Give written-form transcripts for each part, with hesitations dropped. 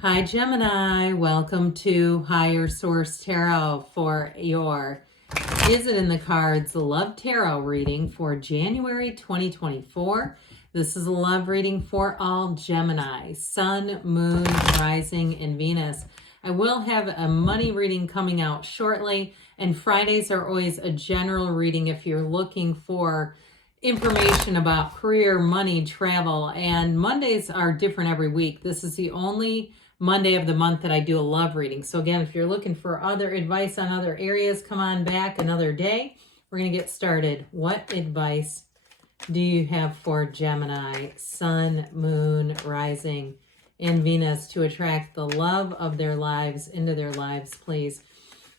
Hi, Gemini. Welcome to Higher Source Tarot for your Is It in the Cards Love Tarot reading for January 2024. This is a love reading for all Gemini, Sun, Moon, Rising, and Venus. I will have a money reading coming out shortly, and Fridays are always a general reading if you're looking for information about career, money, travel, and Mondays are different every week. This is the only Monday of the month that I do a love reading. So again, if you're looking for other advice on other areas, come on back another day. We're going to get started. What advice do you have for Gemini, Sun, Moon, Rising, and Venus to attract the love of their lives into their lives, please?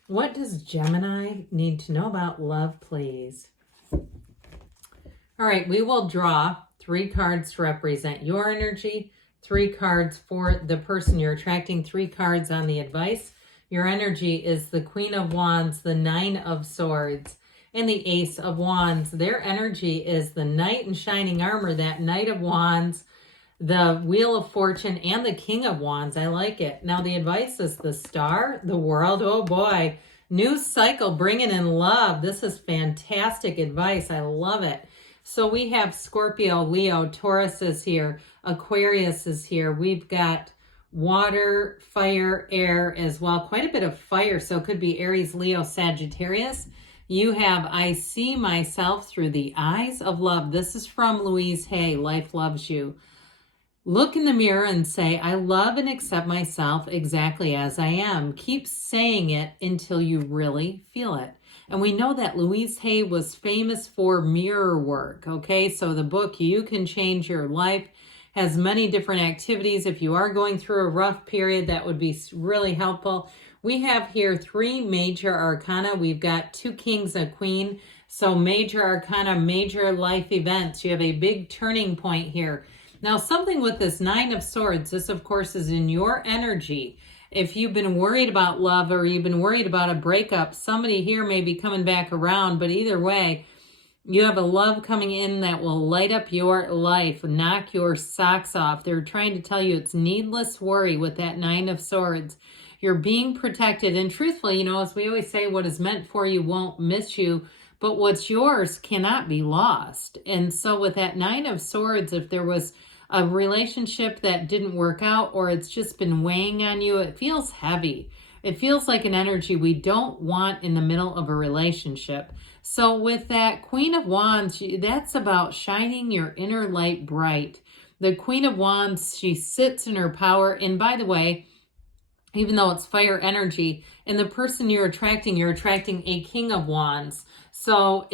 What does Gemini need to know about love, please? All right, we will draw 3 cards to represent your energy, 3 cards for the person you're attracting, 3 cards on the advice. Your energy is the Queen of Wands, the Nine of Swords, and the Ace of Wands. Their energy is the Knight in Shining Armor, that Knight of Wands, the Wheel of Fortune, and the King of Wands. I like it. Now the advice is the Star, the World. Oh boy, new cycle, bringing in love. This is fantastic advice. I love it. So we have Scorpio, Leo, Taurus is here, Aquarius is here. We've got water, fire, air as well. Quite a bit of fire, so it could be Aries, Leo, Sagittarius. You have I See Myself Through the Eyes of Love. This is from Louise Hay, Life Loves You. Look in the mirror and say, I love and accept myself exactly as I am. Keep saying it until you really feel it. And we know that Louise Hay was famous for mirror work, okay? So the book, You Can Change Your Life, has many different activities. If you are going through a rough period, that would be really helpful. We have here 3 major arcana. We've got 2 kings, a queen. So major arcana, major life events. You have a big turning point here. Now, something with this 9 of Swords, this of course is in your energy. If you've been worried about love or you've been worried about a breakup, somebody here may be coming back around, but either way, you have a love coming in that will light up your life, knock your socks off. They're trying to tell you it's needless worry with that 9 of Swords. You're being protected. And truthfully, you know, as we always say, what is meant for you won't miss you, but what's yours cannot be lost. And so with that 9 of Swords, if there was a relationship that didn't work out or it's just been weighing on you, it feels heavy. It feels like an energy we don't want in the middle of a relationship. So with that Queen of Wands, that's about shining your inner light bright. The Queen of Wands, she sits in her power. And by the way, even though it's fire energy, and the person you're attracting a King of Wands. So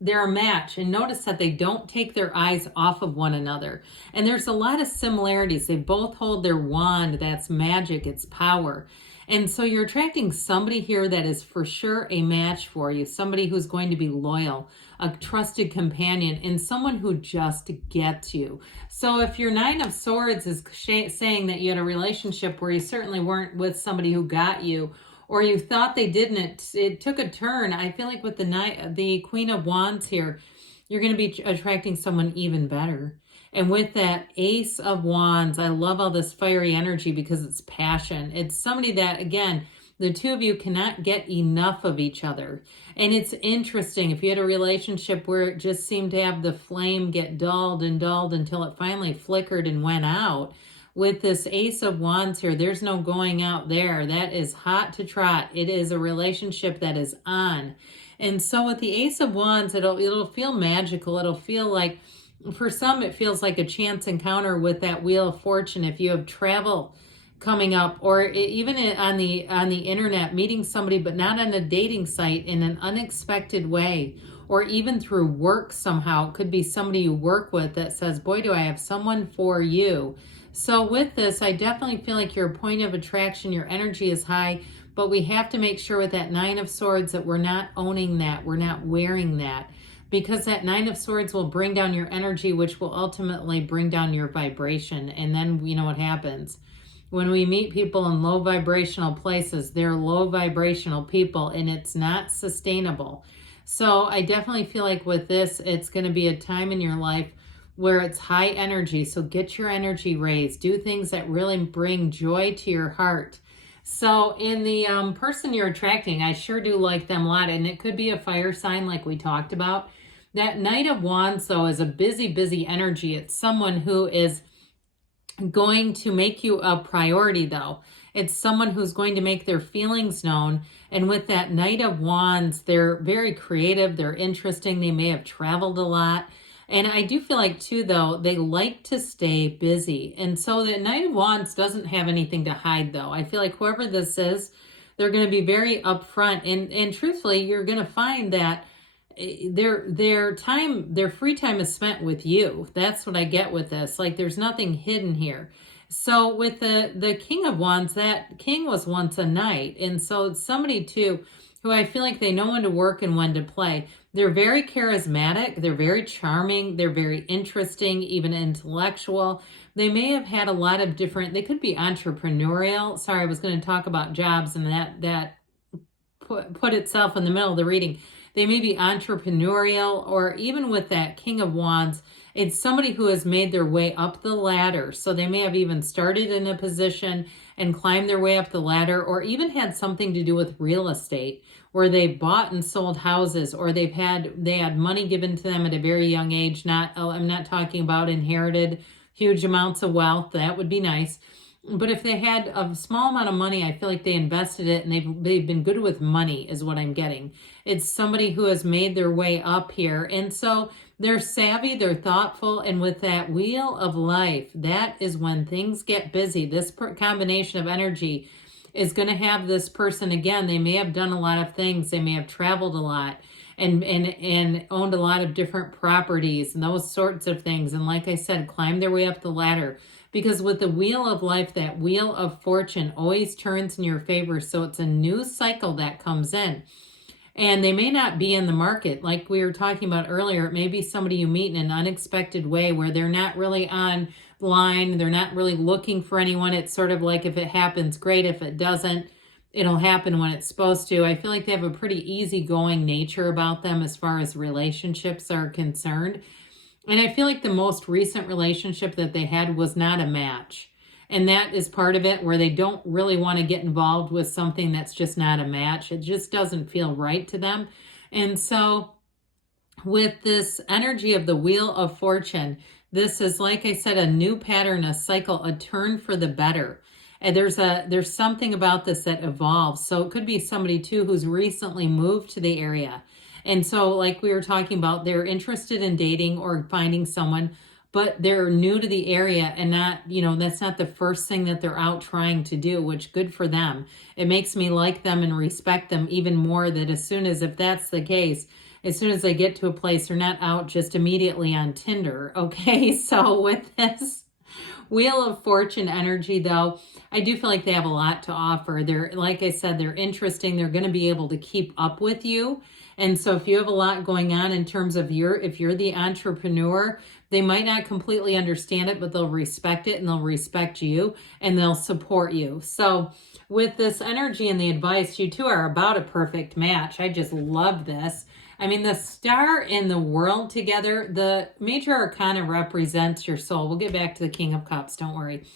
they're a match. And notice that they don't take their eyes off of one another. And there's a lot of similarities. They both hold their wand. That's magic. It's power. And so you're attracting somebody here that is for sure a match for you. Somebody who's going to be loyal, a trusted companion, and someone who just gets you. So if your 9 of Swords is saying that you had a relationship where you certainly weren't with somebody who got you, or you thought they didn't, it took a turn. I feel like with the Queen of Wands here, you're going to be attracting someone even better. And with that Ace of Wands, I love all this fiery energy because it's passion. It's somebody that, again, the two of you cannot get enough of each other. And it's interesting, if you had a relationship where it just seemed to have the flame get dulled and dulled until it finally flickered and went out, with this Ace of Wands here, there's no going out there. That is hot to trot. It is a relationship that is on. And so with the Ace of Wands, it'll feel magical. It'll feel like, for some, it feels like a chance encounter with that Wheel of Fortune. If you have travel coming up, or even on the internet, meeting somebody, but not on a dating site, in an unexpected way, or even through work somehow. It could be somebody you work with that says, boy, do I have someone for you. So with this, I definitely feel like your point of attraction, your energy is high, but we have to make sure with that 9 of Swords that we're not owning that, we're not wearing that, because that 9 of Swords will bring down your energy, which will ultimately bring down your vibration. And then you know what happens. When we meet people in low vibrational places, they're low vibrational people, and it's not sustainable. So I definitely feel like with this, it's going to be a time in your life where it's high energy. So get your energy raised. Do things that really bring joy to your heart. So in the person you're attracting, I sure do like them a lot. And it could be a fire sign like we talked about. That Knight of Wands, though, is a busy, busy energy. It's someone who is going to make you a priority, though. It's someone who's going to make their feelings known. And with that Knight of Wands, they're very creative. They're interesting. They may have traveled a lot. And I do feel like, too, though, they like to stay busy. And so the Knight of Wands doesn't have anything to hide, though. I feel like whoever this is, they're going to be very upfront. And truthfully, you're going to find that their free time is spent with you. That's what I get with this. Like, there's nothing hidden here. So with the King of Wands, that king was once a knight. And so it's somebody, too, who I feel like they know when to work and when to play. They're very charismatic. They're very charming. They're very interesting, even intellectual. They may have had a lot of different, they could be entrepreneurial. Sorry, I was going to talk about jobs, and that put itself in the middle of the reading. They may be entrepreneurial, or even with that King of Wands, it's somebody who has made their way up the ladder. So they may have even started in a position and climbed their way up the ladder, or even had something to do with real estate, where they bought and sold houses, or they had money given to them at a very young age. I'm not talking about inherited huge amounts of wealth. That would be nice. But if they had a small amount of money, I feel like they invested it, and they've been good with money is what I'm getting. It's somebody who has made their way up here. And so they're savvy, they're thoughtful, and with that wheel of life, that is when things get busy. This combination of energy is going to have this person, again, they may have done a lot of things. They may have traveled a lot and owned a lot of different properties and those sorts of things. And like I said, climbed their way up the ladder. Because with the wheel of life, that wheel of fortune always turns in your favor. So it's a new cycle that comes in. And they may not be in the market. Like we were talking about earlier, it may be somebody you meet in an unexpected way where they're not really online. They're not really looking for anyone. It's sort of like, if it happens, great. If it doesn't, it'll happen when it's supposed to. I feel like they have a pretty easygoing nature about them as far as relationships are concerned. And I feel like the most recent relationship that they had was not a match. And that is part of it, where they don't really want to get involved with something that's just not a match. It just doesn't feel right to them. And so with this energy of the Wheel of Fortune, this is, like I said, a new pattern, a cycle, a turn for the better. And there's something about this that evolves. So it could be somebody, too, who's recently moved to the area. And so, like we were talking about, they're interested in dating or finding someone, but they're new to the area, and not, that's not the first thing that they're out trying to do, which good for them. It makes me like them and respect them even more, that if that's the case, as soon as they get to a place, they're not out just immediately on Tinder. Okay. So with this Wheel of Fortune energy, though, I do feel like they have a lot to offer. Like I said, they're interesting. They're going to be able to keep up with you. And so if you have a lot going on in terms of if you're the entrepreneur, they might not completely understand it, but they'll respect it, and they'll respect you, and they'll support you. So with this energy and the advice, you two are about a perfect match. I just love this. I mean, the star in the world together, the major arcana represents your soul. We'll get back to the King of Cups, don't worry.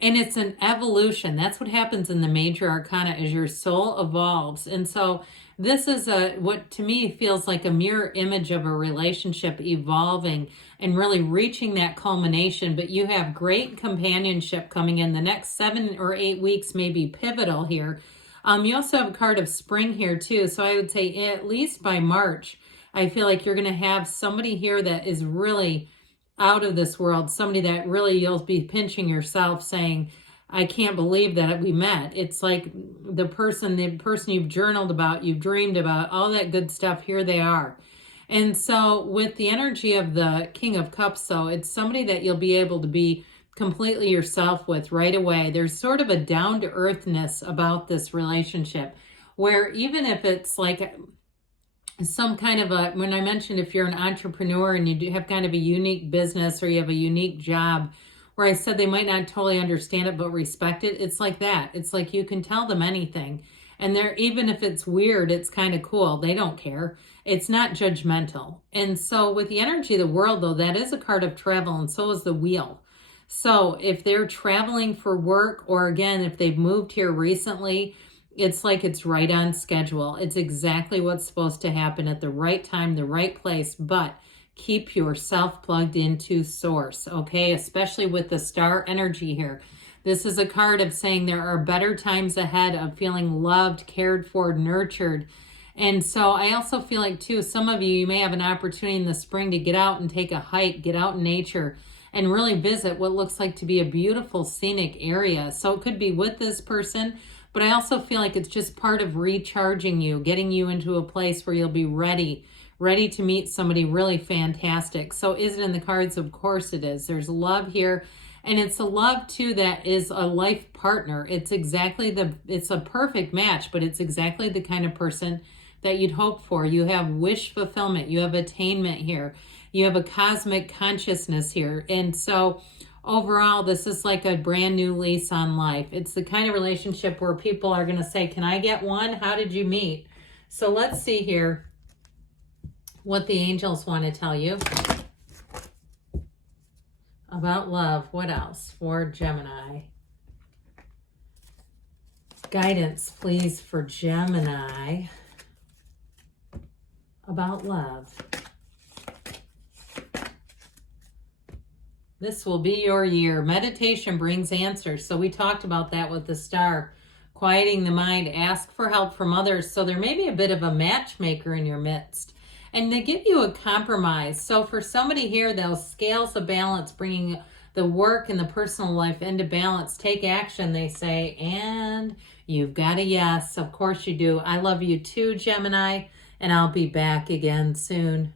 And it's an evolution. That's what happens in the major arcana, as your soul evolves. And so this is what to me feels like a mirror image of a relationship evolving and really reaching that culmination. But you have great companionship coming in. The next 7 or 8 weeks may be pivotal here. You also have a card of spring here too. So I would say at least by March, I feel like you're going to have somebody here that is really out of this world. Somebody that really you'll be pinching yourself saying, I can't believe that we met. It's like the person you've journaled about, you've dreamed about, all that good stuff, here they are. And so with the energy of the King of Cups, so it's somebody that you'll be able to be completely yourself with right away. There's sort of a down-to-earthness about this relationship, where even if it's like some kind of when I mentioned if you're an entrepreneur and you do have kind of a unique business, or you have a unique job, where I said they might not totally understand it but respect it, it's like that. It's like you can tell them anything And they're, even if it's weird, it's kind of cool. They don't care. It's not judgmental. And so with the energy of the world, though, that is a card of travel, and so is the wheel. So if they're traveling for work, or again, if they've moved here recently, it's like it's right on schedule. It's exactly what's supposed to happen at the right time, the right place. But keep yourself plugged into source, okay? Especially with the star energy here. This is a card of saying there are better times ahead, of feeling loved, cared for, nurtured. And so I also feel like, too, some of you may have an opportunity in the spring to get out and take a hike, get out in nature, and really visit what looks like to be a beautiful scenic area. So it could be with this person, but I also feel like it's just part of recharging you, getting you into a place where you'll be ready to meet somebody really fantastic. So is it in the cards? Of course it is. There's love here. And it's a love, too, that is a life partner. It's it's a perfect match, but it's exactly the kind of person that you'd hope for. You have wish fulfillment. You have attainment here. You have a cosmic consciousness here. And so overall, this is like a brand new lease on life. It's the kind of relationship where people are going to say, can I get one? How did you meet? So let's see here what the angels want to tell you about love. What else for Gemini? Guidance, please, for Gemini about love. This will be your year. Meditation brings answers. So we talked about that with the star. Quieting the mind, ask for help from others. So there may be a bit of a matchmaker in your midst. And they give you a compromise. So for somebody here, those scales of balance, bringing the work and the personal life into balance. Take action, they say, and you've got a yes. Of course you do. I love you too, Gemini, and I'll be back again soon.